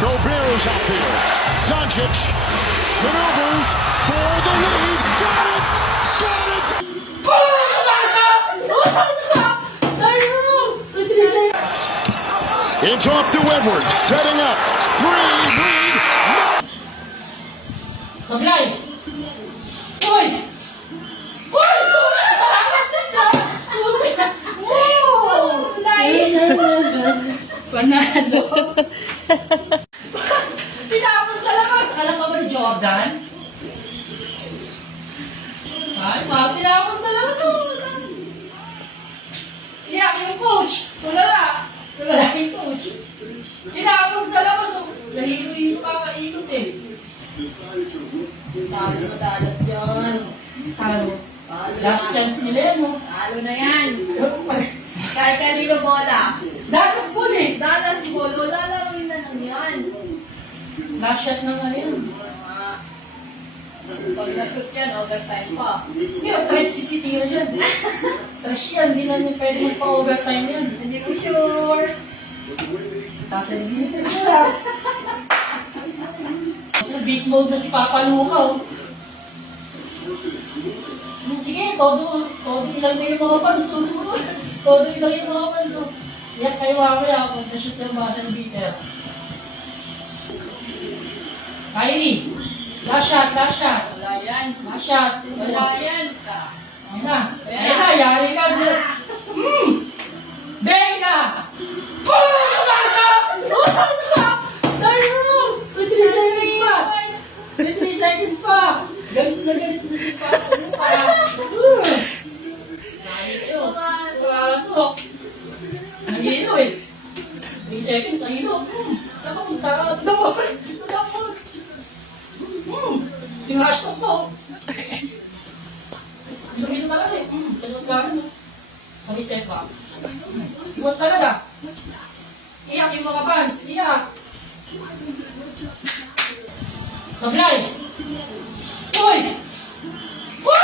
Gobert outfield. Doncic maneuvers for the lead. Got it! Got it! It's off to Edwards, setting up. Three, lead. Sablay! Hoy! Hoy! Panalo! Tinapon sa labas! Alam ka ba ni Jordan? Ay, tinapon sa labas! Iyak yung coach! Tulala! Tulala yung coach! Tinapon sa labas! Nahilo-hilo ka kaikot eh! Talo na dalas yun. Talo. Talo Last na. chance nila yan, no? Talo na yan. Kahit kanino bola. Dalas ball eh! Dalas ball, wala laruin na lang yan. Last shot ng ano yun. Pag na-shoot yan, overtime pa. Hindi, tres si titira dyan. Tres yan, hindi na niya pwede magpa-overtime yan. Hindi ko sure. Kasi hindi na titira. Beast mode na si Papa Lukaw. Sige, todo ilang na yung mga panso. Todo ilang yung mga panso. Iyak kayo mamaya pag na-shoot yung buzzer beater. Kyrie, last shot, last shot. Wala yan. Last shot. Wala yan. Ayun na, yari ka. Benga! Pumasok! Pumasok! Tayo! May 3 seconds pa! May 3 seconds pa! Galit na si Papa. Nahilo. Pumasok. Nahilo eh. 3 seconds, nahilo. Saan ka punta ka? Tudamon! Yung hashtag mo. Nahilo talaga eh. Tulog ka rin. Sabi step back. Iwan talaga. Iyak yung mga fans. Iyak. Sablay! Hoy! Hoy!